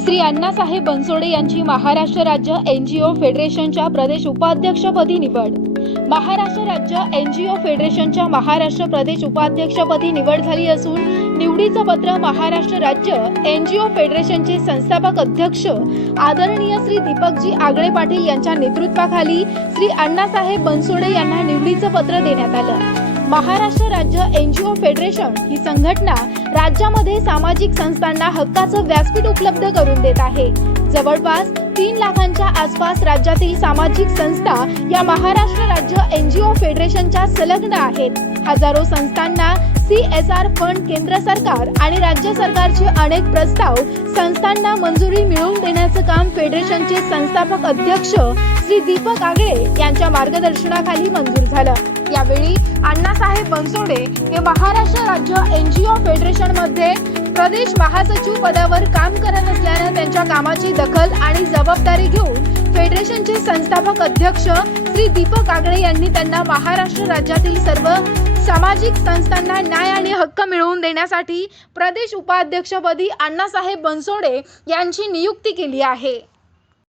श्री अण्णासाहेब बनसोडे यांची महाराष्ट्र राज्य N G ओ फेडरेशनच्या प्रदेश उपाध्यक्षपदी निवड. महाराष्ट्र राज्य एन जी ओ फेडरेशनच्या महाराष्ट्र प्रदेश उपाध्यक्षपदी निवड झाली असून निवडीचं पत्र महाराष्ट्र राज्य एन जी ओ फेडरेशनचे संस्थापक अध्यक्ष आदरणीय श्री दीपकजी आगळे पाटील यांच्या नेतृत्वाखाली श्री अण्णासाहेब बनसोडे यांना निवडीचं पत्र देण्यात आलं. महाराष्ट्र राज्य एन जी ओ फेडरेशन ही संघटना राज्यामध्ये सामाजिक संस्थांना हक्काचं व्यासपीठ उपलब्ध करून देत आहे. जवळपास तीन लाखांच्या आसपास राज्यातील सामाजिक संस्था या महाराष्ट्र राज्य एन जी ओ फेडरेशनच्या संलग्न आहेत. हजारो संस्थांना सी एस आर फंड केंद्र सरकार आणि राज्य सरकारचे अनेक प्रस्ताव संस्थांना मंजुरी मिळवून देण्याचं काम फेडरेशनचे संस्थापक अध्यक्ष श्री दीपक आगळे यांच्या मार्गदर्शनाखाली मंजूर झालं. यावेळी अण्णासाहेब बनसोडे हे महाराष्ट्र राज्य एन जी ओ फेडरेशनमध्ये प्रदेश महासचिव पदावर काम करत असल्यानं त्यांच्या कामाची दखल आणि जबाबदारी घेऊन फेडरेशनचे संस्थापक अध्यक्ष श्री दीपक आगळे यांनी त्यांना महाराष्ट्र राज्यातील सर्व सामाजिक संस्थांना न्याय आणि हक्क मिळवून देण्यासाठी प्रदेश उपाध्यक्षपदी अण्णासाहेब बनसोडे यांची नियुक्ती केली आहे.